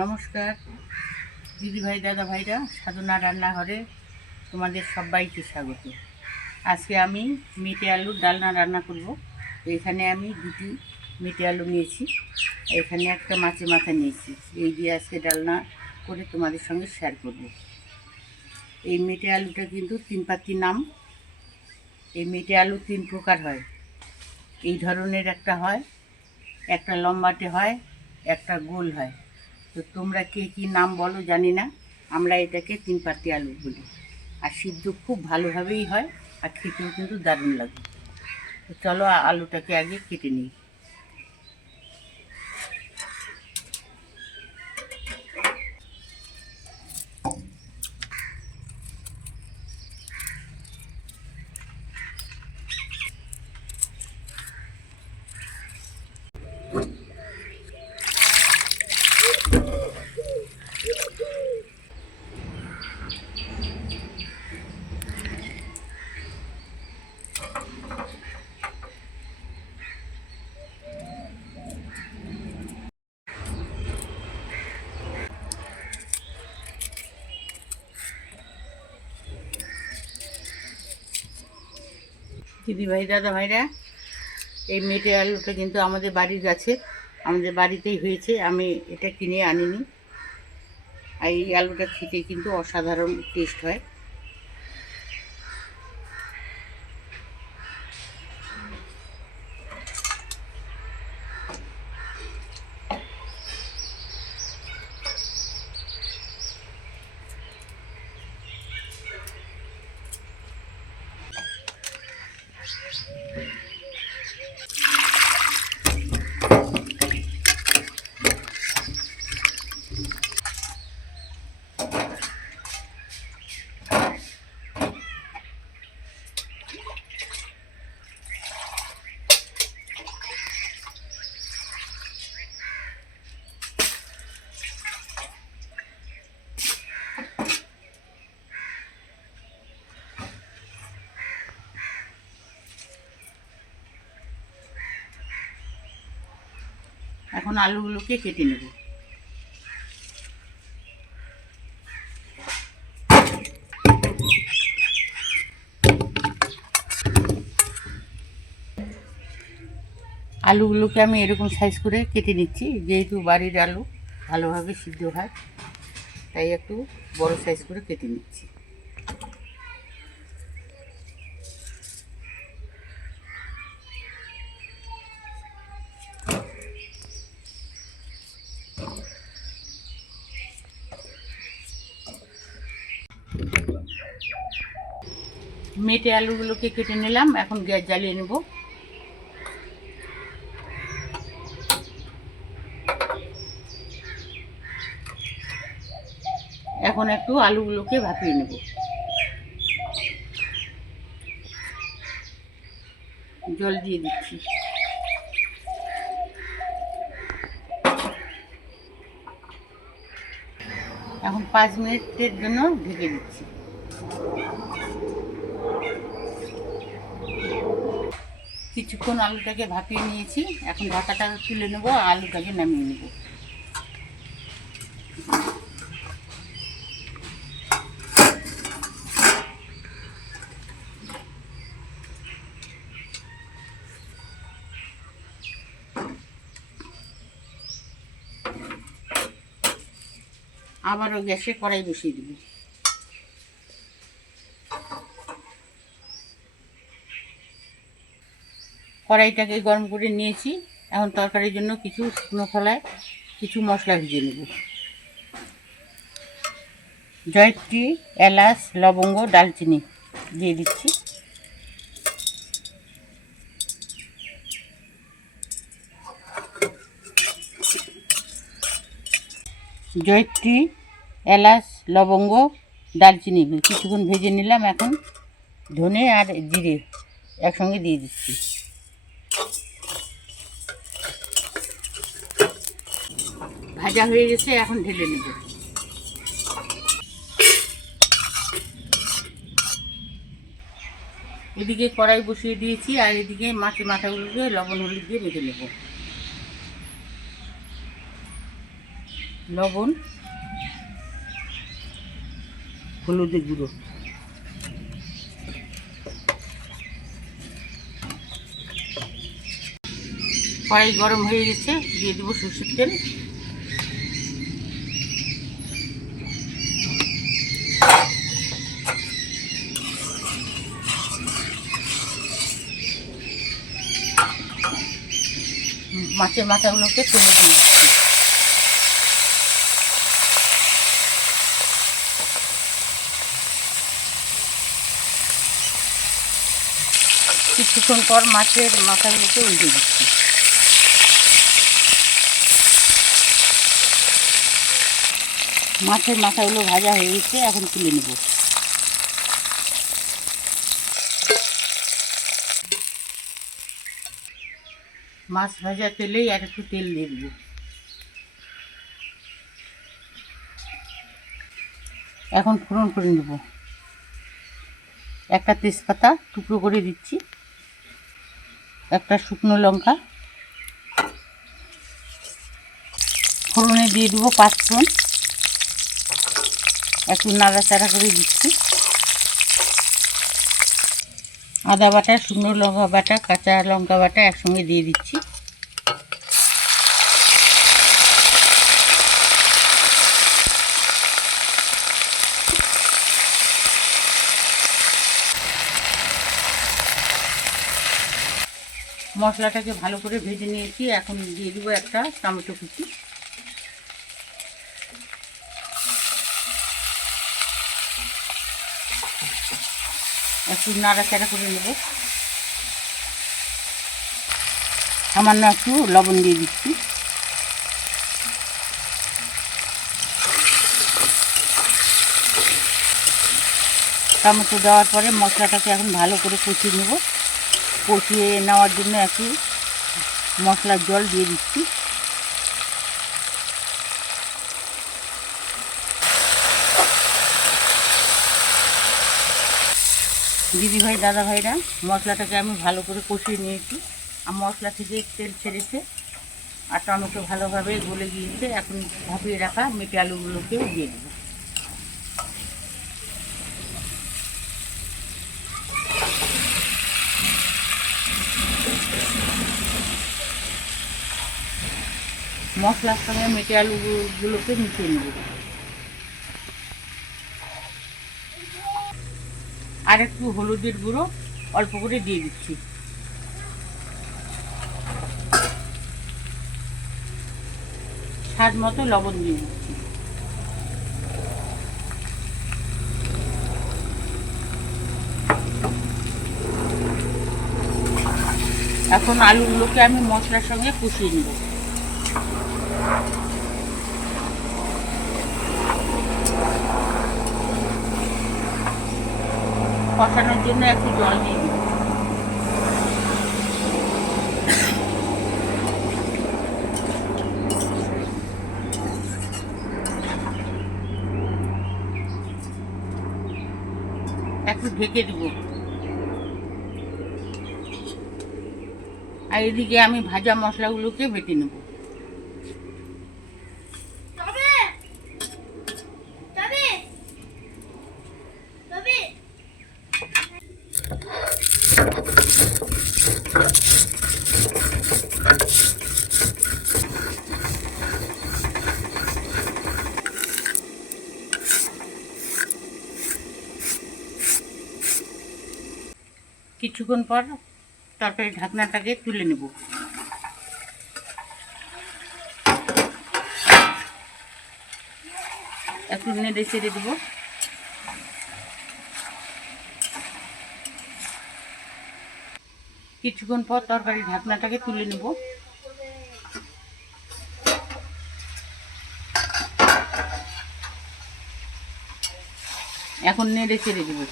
নমস্কার, দিদি ভাই, দাদা ভাইরা, সাধনা রান্নাঘরে তোমাদের সবাইকে স্বাগত। আজকে আমি মেটে আলুর ডালনা রান্না করব। এখানে আমি দুটি মেটে আলু নিয়েছি, এখানে একটা মাছের মাথা নিয়েছি। এই দিয়ে আজকে ডালনা করে তোমাদের সঙ্গে শেয়ার করব। এই মেটে আলুটা কিন্তু তিন পাতি নাম। এই মেটে আলু তিন প্রকার হয়। এই ধরনের একটা হয়, একটা লম্বাটে হয়, একটা গোল হয়। তো তোমরা কে কী নাম বলো জানি না। আমরা এটাকে তিন পাতি আলু বলি। আর সিদ্ধ খুব ভালোভাবেই হয়, আর খেতেও কিন্তু দারুণ লাগে। তো চলো আলুটাকে আগে কেটে নিই। দিদি ভাই দাদা ভাইরা এই মেটে আলুটা কিন্তু আমাদের বাড়ির গাছে, আমাদের বাড়িতেই হয়েছে, আমি এটা কিনে আনিনি। আর এই আলুটা খেতে কিন্তু অসাধারণ টেস্ট হয়। এখন আলুগুলোকে কেটে নেব। আলুগুলোকে আমি এরকম সাইজ করে কেটে নিচ্ছি, যেহেতু বাড়ির আলু ভালোভাবে সিদ্ধ হয়, তাই একটু বড় সাইজ করে কেটে নিচ্ছি। মেটে আলুগুলোকে কেটে নিলাম, এখন গ্যাস জ্বালিয়ে নেব। এখন একটু আলুগুলোকে ভাপিয়ে নেব। জল দিয়ে দিচ্ছি। এখন পাঁচ মিনিটের জন্য ঢেকে দিচ্ছি। কিছুক্ষণ আলুটাকে ভাপিয়ে নিয়েছি। এখন ঢাকাটা তুলে নেব, আলুটাকে নামিয়ে নেব। আবারও গ্যাসে কড়াই বসিয়ে দেবো। কড়াইটাকে গরম করে নিয়েছি। এখন তরকারির জন্য কিছু শুকনো খোলায় কিছু মশলা ভিজে নেব। জয়ত্রী, এলাচ, লবঙ্গ, ডালচিনি দিয়ে দিচ্ছি। জয়ত্রী, এলাচ, লবঙ্গ, ডালচিনি কিছুক্ষণ ভেজে নিলাম এখন। ধনে আর জিরে একসঙ্গে দিয়ে দিচ্ছি। ভাজা হয়ে গেছে, এখন ঢেলে নেব। এদিকে কড়াই বসিয়ে দিয়েছি, আর এদিকে মাছের মাথাগুলোকে লবণ হলুদ দিয়ে বেঁধে নেব। লবণ, হলুদের গুঁড়ো। কড়াই গরম হয়ে গেছে, দিয়ে দেবো সরষের তেল। মাছের মাথাগুলোকে তুলে দিয়ে দিচ্ছি কিছুক্ষণ পর মাছের মাথাগুলোকে উল্টে দিচ্ছি। মাছের মাথাগুলো ভাজা হয়ে গেছে, এখন তুলে নেব। মাছ ভাজা তেলেই আর একটু তেল দিয়ে এখন ফোড়ন করে নেব। একটা তেজপাতা টুকরো করে দিচ্ছি। একটা শুকনো লঙ্কা। ফোড়নে দিয়ে দেবো পাঁচফোড়ন। একটু নাড়াচাড়া করে দিচ্ছি। আদা বাটা, শুকনো লঙ্কা বাটা, কাঁচা লঙ্কা বাটা একসঙ্গে দিয়ে দিচ্ছি। মশলাটাকে ভালো করে ভেজে নিয়েছি। এখন দিয়ে দেবো একটা টমেটো কুচি। একটু নাড়াচাড়া করে নেব। সামান্য একটু লবণ দিয়ে দিচ্ছি। টমেটো দেওয়ার পরে মশলাটাকে এখন ভালো করে কষিয়ে নেব। কষিয়ে নেওয়ার জন্য একটু মশলার জল দিয়ে দিচ্ছি। দিদি ভাই, দাদা ভাইরা, মশলাটাকে আমি ভালো করে কষিয়ে নিয়েছি। আর মশলা থেকে তেল ছেড়েছে, আর টমেটো ভালোভাবে গলে গিয়েছে। এখন ভাপিয়ে রাখা মেটে আলুগুলোকেও দিয়ে দেবো। মশলার সঙ্গে মেটে আলুগুলোকে মিশিয়ে নেব। আর একটু হলুদের গুঁড়ো, অল্প করে দিয়ে দিচ্ছি। স্বাদ মতো লবণ দিয়ে দিচ্ছি। এখন আলুগুলোকে আমি মশলার সঙ্গে কষিয়ে নেব। কষানোর জন্য একটু জল দিয়ে একটু ঢেকে দিব। আর এদিকে আমি ভাজা মশলাগুলোকে বেটে নেব। কিছুক্ষণ পর তরকারি ঢাকনাটাকে তুলে নেব। একটু নেড়ে চেড়ে দেবো। কিছুক্ষণ পর তরকারি ঢাকনাটাকে তুলে নেব। এখন নেড়ে চেড়ে দেবো।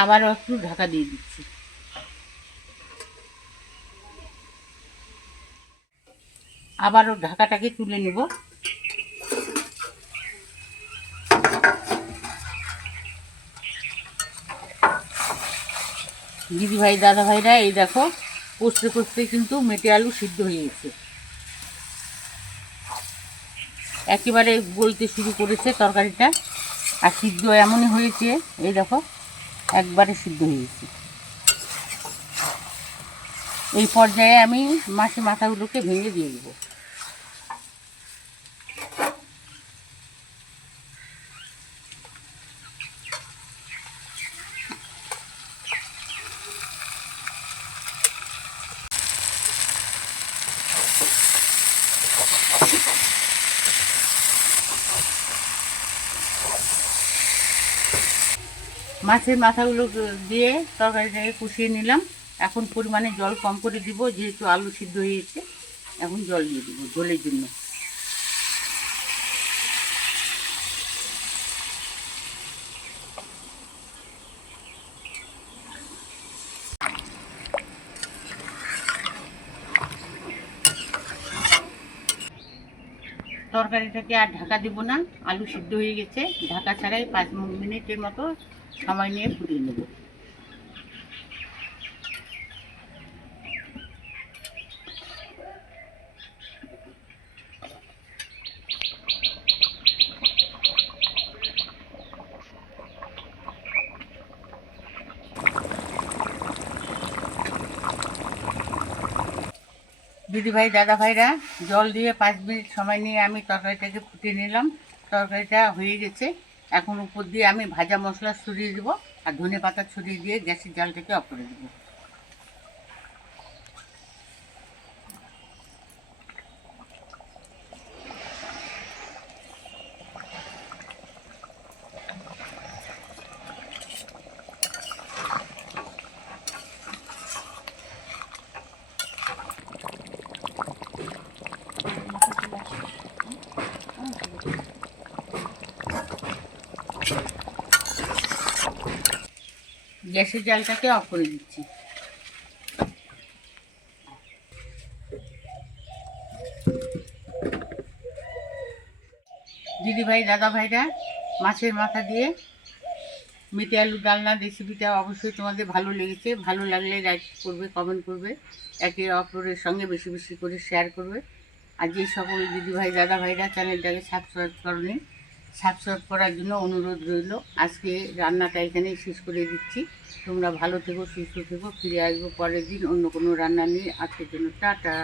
আবারও একটু ঢাকা দিয়ে দিচ্ছি। আবারও ঢাকাটাকে তুলে নেব। দিদি ভাই দাদা ভাইরা এই দেখো, কষতে কষতে কিন্তু মেটে আলু সিদ্ধ হয়ে গেছে। একেবারে গলতে শুরু করেছে তরকারিটা, আর সিদ্ধ এমনই হয়েছে, এই দেখো। একবারে সিদ্ধ হয়ে গেছে। এই পর্যায়ে আমি মাসে মাথাগুলোকে ভেঙে দিয়ে দেবো। মাছের মাথাগুলো দিয়ে তরকারিটাকে কষিয়ে নিলাম। এখন পরিমাণে জল কম করে দিব, যেহেতু আলু সিদ্ধ হয়েছে। এখন জল দিয়ে দেবো, জলের জন্য। তরকারিটাকে আর ঢাকা দিব না। আলু সিদ্ধ হয়ে গেছে। ঢাকা ছাড়াই পাঁচ মিনিটের মতো সময় নিয়ে ফুটিয়ে নেব। দিদি ভাই দাদা ভাইরা জল দিয়ে পাঁচ মিনিট সময় নিয়ে আমি তরকারিটাকে ফুটিয়ে নিলাম। তরকারিটা হয়ে গেছে। এখন উপর দিয়ে আমি ভাজা মশলা ছড়িয়ে দেবো আর ধনে পাতা ছড়িয়ে দিয়ে গ্যাসের জালটাকে অফ করে দেবো। গ্যাসের জালটাকে অফ করে দিচ্ছি। দিদি ভাই দাদা ভাইরা মাছের মাথা দিয়ে মেটে আলু ডালনা রেসিপিটা অবশ্যই তোমাদের ভালো লেগেছে। ভালো লাগলে লাইক করবে কমেন্ট করবে। একে অপরের সঙ্গে বেশি বেশি করে শেয়ার করবে। আর যে সকল দিদি ভাই দাদা ভাইরা চ্যানেলটাকে সাবস্ক্রাইব করনি সাবস্ক্রাইব করার জন্য অনুরোধ রইল। আজকে রান্নাটা এখানেই শেষ করে দিচ্ছি। তোমরা ভালো থেকো, সুস্থ থেকো, ফিরে আসব পরের দিন অন্য কোনো রান্না নিয়ে। আজকের জন্য টাটা।